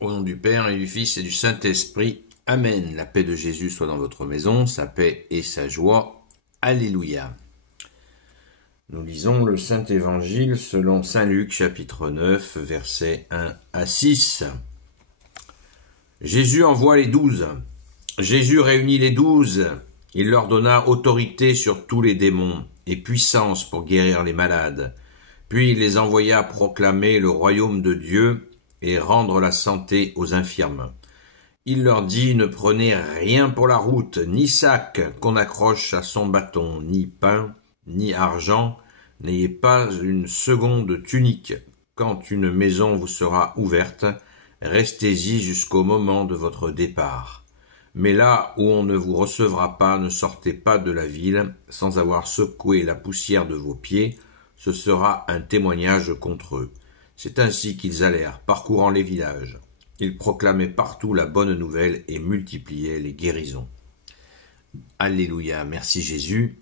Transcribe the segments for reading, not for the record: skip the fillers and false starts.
Au nom du Père et du Fils et du Saint-Esprit. Amen. La paix de Jésus soit dans votre maison, sa paix et sa joie. Alléluia. Nous lisons le Saint-Évangile selon saint Luc, chapitre 9, versets 1 à 6. Jésus envoie les 12. Jésus réunit les 12. Il leur donna autorité sur tous les démons et puissance pour guérir les malades. Puis il les envoya proclamer le royaume de Dieu et rendre la santé aux infirmes. Il leur dit, ne prenez rien pour la route, ni sac qu'on accroche à son bâton, ni pain, ni argent, n'ayez pas une seconde tunique. Quand une maison vous sera ouverte, restez-y jusqu'au moment de votre départ. Mais là où on ne vous recevra pas, ne sortez pas de la ville sans avoir secoué la poussière de vos pieds, ce sera un témoignage contre eux. C'est ainsi qu'ils allèrent, parcourant les villages. Ils proclamaient partout la bonne nouvelle et multipliaient les guérisons. Alléluia, merci Jésus.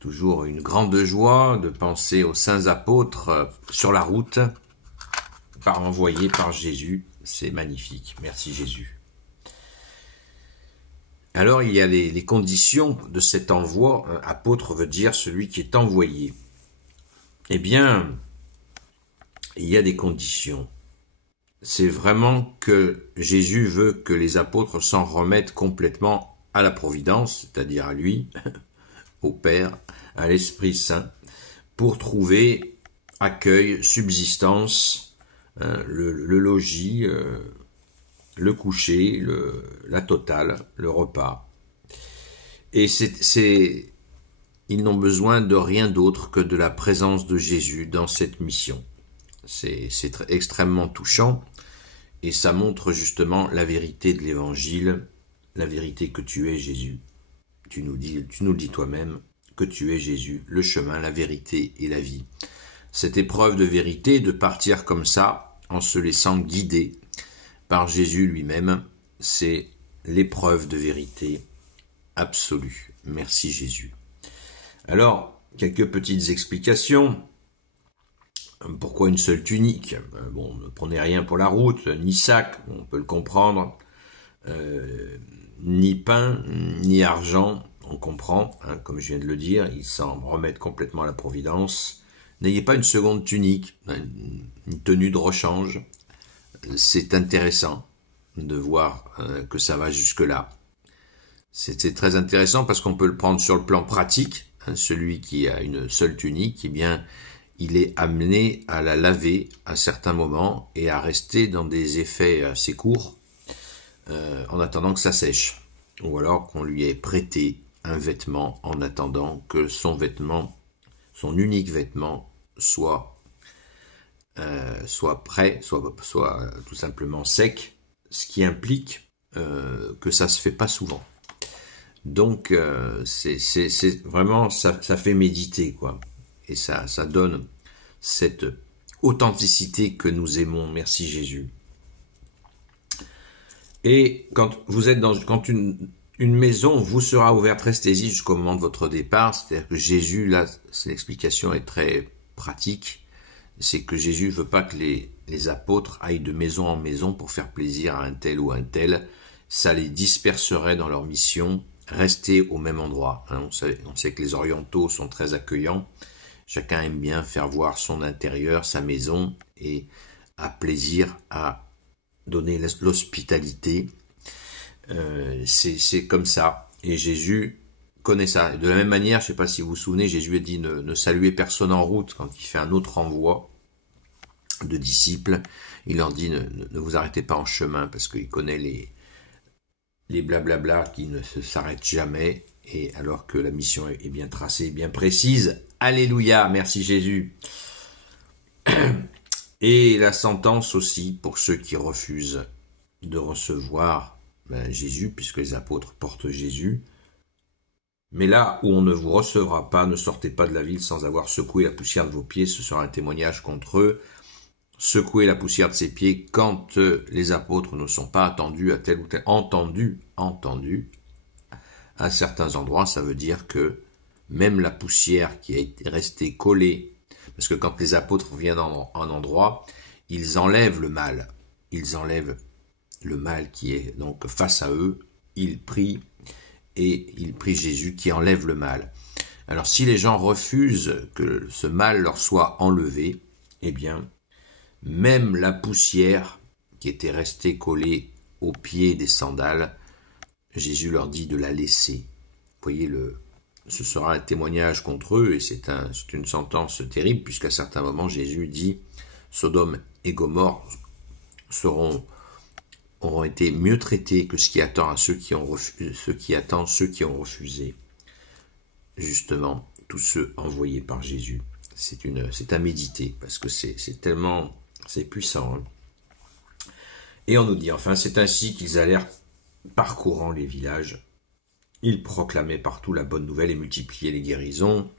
Toujours une grande joie de penser aux saints apôtres sur la route, envoyés par Jésus. C'est magnifique, merci Jésus. Alors il y a les conditions de cet envoi. Apôtre veut dire celui qui est envoyé. Eh bien, il y a des conditions. C'est vraiment que Jésus veut que les apôtres s'en remettent complètement à la providence, c'est-à-dire à lui, au Père, à l'Esprit Saint, pour trouver accueil, subsistance, le logis, le coucher, la totale, le repas. Et ils n'ont besoin de rien d'autre que de la présence de Jésus dans cette mission. C'est extrêmement touchant et ça montre justement la vérité de l'Évangile, la vérité que tu es Jésus. Tu nous le dis toi-même, que tu es Jésus, le chemin, la vérité et la vie. Cette épreuve de vérité, de partir comme ça, en se laissant guider par Jésus lui-même, c'est l'épreuve de vérité absolue. Merci Jésus. Alors, quelques petites explications. Pourquoi une seule tunique? Bon, ne prenez rien pour la route, ni sac, on peut le comprendre, ni pain, ni argent, on comprend, hein, comme je viens de le dire, ils s'en remettent complètement à la providence. N'ayez pas une seconde tunique, une tenue de rechange. C'est intéressant de voir que ça va jusque-là. C'est très intéressant parce qu'on peut le prendre sur le plan pratique. Hein, celui qui a une seule tunique, eh bien, il est amené à la laver à certains moments et à rester dans des effets assez courts en attendant que ça sèche. Ou alors qu'on lui ait prêté un vêtement en attendant que son unique vêtement, soit prêt, soit tout simplement sec, ce qui implique que ça se fait pas souvent. Donc c'est vraiment ça fait méditer quoi. Et ça donne cette authenticité que nous aimons. Merci Jésus. Et quand une maison vous sera ouverte, restez-y jusqu'au moment de votre départ. C'est-à-dire que Jésus, là, l'explication est très pratique. C'est que Jésus veut pas que les apôtres aillent de maison en maison pour faire plaisir à un tel ou à un tel. Ça les disperserait dans leur mission. Restez au même endroit. Hein. On sait que les orientaux sont très accueillants. Chacun aime bien faire voir son intérieur, sa maison, et a plaisir à donner l'hospitalité. C'est comme ça. Et Jésus connaît ça. De la même manière, je ne sais pas si vous vous souvenez, Jésus a dit ne saluez personne en route quand il fait un autre envoi de disciples. Il leur dit ne vous arrêtez pas en chemin parce qu'il connaît les blablabla qui ne s'arrêtent jamais. Et alors que la mission est bien tracée, bien précise. Alléluia, merci Jésus. Et la sentence aussi pour ceux qui refusent de recevoir Jésus, puisque les apôtres portent Jésus. Mais là où on ne vous recevra pas, ne sortez pas de la ville sans avoir secoué la poussière de vos pieds, ce sera un témoignage contre eux. Secouer la poussière de ses pieds quand les apôtres ne sont pas attendus à tel ou tel, entendus à certains endroits, ça veut dire que même la poussière qui est restée collée, parce que quand les apôtres viennent en un endroit, ils enlèvent le mal. Ils enlèvent le mal qui est donc face à eux. Ils prient et ils prient Jésus qui enlève le mal. Alors si les gens refusent que ce mal leur soit enlevé, eh bien, même la poussière qui était restée collée aux pieds des sandales, Jésus leur dit de la laisser. Vous voyez, ce sera un témoignage contre eux et c'est une sentence terrible puisqu'à certains moments Jésus dit Sodome et Gomorrhe auront été mieux traités que ce qui attend ceux qui ont refusé justement tous ceux envoyés par Jésus. C'est à méditer parce que c'est puissant. Hein. Et on nous dit enfin, c'est ainsi qu'ils allèrent parcourant les villages. Ils proclamaient partout la bonne nouvelle et multipliaient les guérisons.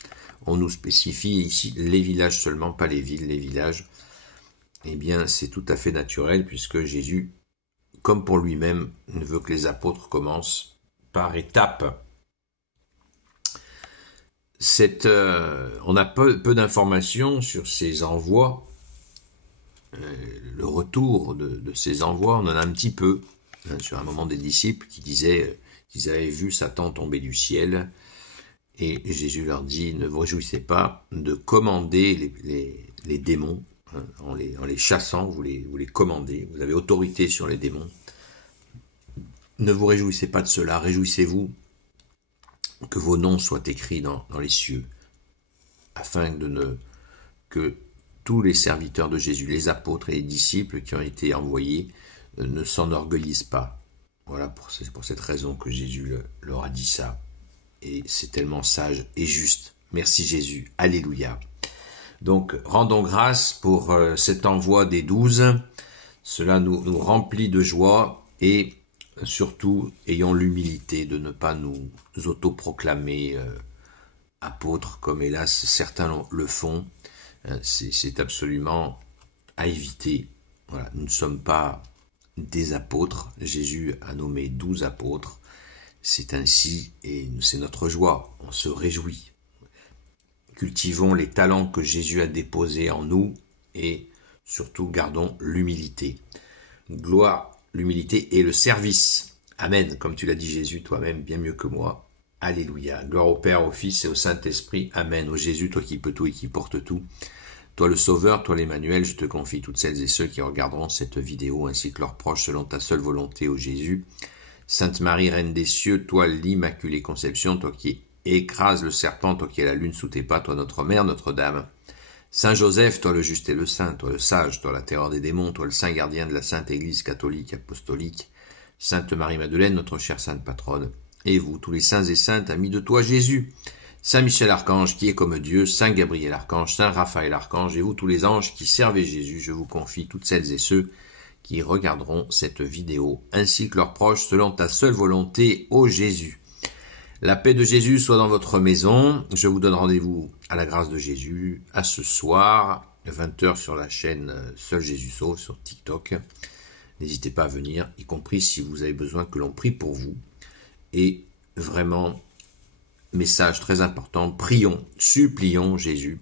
On nous spécifie ici les villages seulement, pas les villes, les villages. Eh bien, c'est tout à fait naturel puisque Jésus, comme pour lui-même, ne veut que les apôtres commencent par étapes. On a peu d'informations sur ces envois. Le retour de ces envois, on en a un petit peu. Sur un moment des disciples qui disaient qu'ils avaient vu Satan tomber du ciel. Et Jésus leur dit, ne vous réjouissez pas de commander les démons. En les chassant, vous les commandez. Vous avez autorité sur les démons. Ne vous réjouissez pas de cela. Réjouissez-vous que vos noms soient écrits dans les cieux, afin que tous les serviteurs de Jésus, les apôtres et les disciples qui ont été envoyés, ne s'enorgueillissent pas. Voilà, c'est pour cette raison que Jésus leur a dit ça. Et c'est tellement sage et juste. Merci Jésus. Alléluia. Donc, rendons grâce pour cet envoi des 12. Cela nous remplit de joie et surtout, ayons l'humilité de ne pas nous autoproclamer apôtres, comme hélas certains le font. C'est absolument à éviter. Voilà, nous ne sommes pas des apôtres. Jésus a nommé 12 apôtres. C'est ainsi et c'est notre joie. On se réjouit. Cultivons les talents que Jésus a déposés en nous et surtout gardons l'humilité. Gloire, l'humilité et le service. Amen. Comme tu l'as dit Jésus toi-même, bien mieux que moi. Alléluia. Gloire au Père, au Fils et au Saint-Esprit. Amen. Ô Jésus, toi qui peux tout et qui portes tout. Toi le Sauveur, toi l'Emmanuel, je te confie toutes celles et ceux qui regarderont cette vidéo ainsi que leurs proches selon ta seule volonté, ô Jésus. Sainte Marie, Reine des cieux, toi l'Immaculée Conception, toi qui écrases le serpent, toi qui es la lune sous tes pas, toi notre Mère, Notre-Dame. Saint Joseph, toi le juste et le saint, toi le sage, toi la terreur des démons, toi le saint gardien de la Sainte Église catholique apostolique. Sainte Marie-Madeleine, notre chère sainte patronne. Et vous, tous les saints et saintes, amis de toi Jésus. Saint Michel Archange, qui est comme Dieu, Saint Gabriel Archange, Saint Raphaël Archange, et vous tous les anges qui servez Jésus, je vous confie toutes celles et ceux qui regarderont cette vidéo, ainsi que leurs proches, selon ta seule volonté, ô Jésus. La paix de Jésus soit dans votre maison. Je vous donne rendez-vous à la grâce de Jésus, à ce soir, 20h sur la chaîne Seul Jésus Sauve, sur TikTok. N'hésitez pas à venir, y compris si vous avez besoin que l'on prie pour vous. Et vraiment, message très important, prions, supplions Jésus,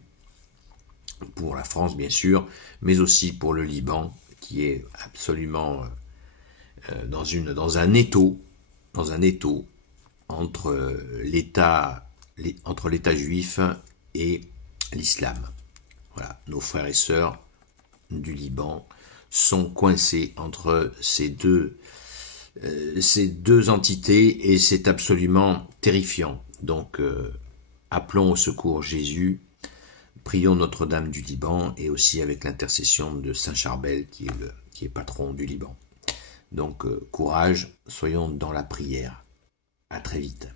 pour la France bien sûr, mais aussi pour le Liban, qui est absolument dans un étau entre l'État juif et l'islam. Voilà, nos frères et sœurs du Liban sont coincés entre ces deux entités et c'est absolument terrifiant. Donc, appelons au secours Jésus, prions Notre-Dame du Liban et aussi avec l'intercession de Saint Charbel qui est patron du Liban. Donc, courage, soyons dans la prière. À très vite.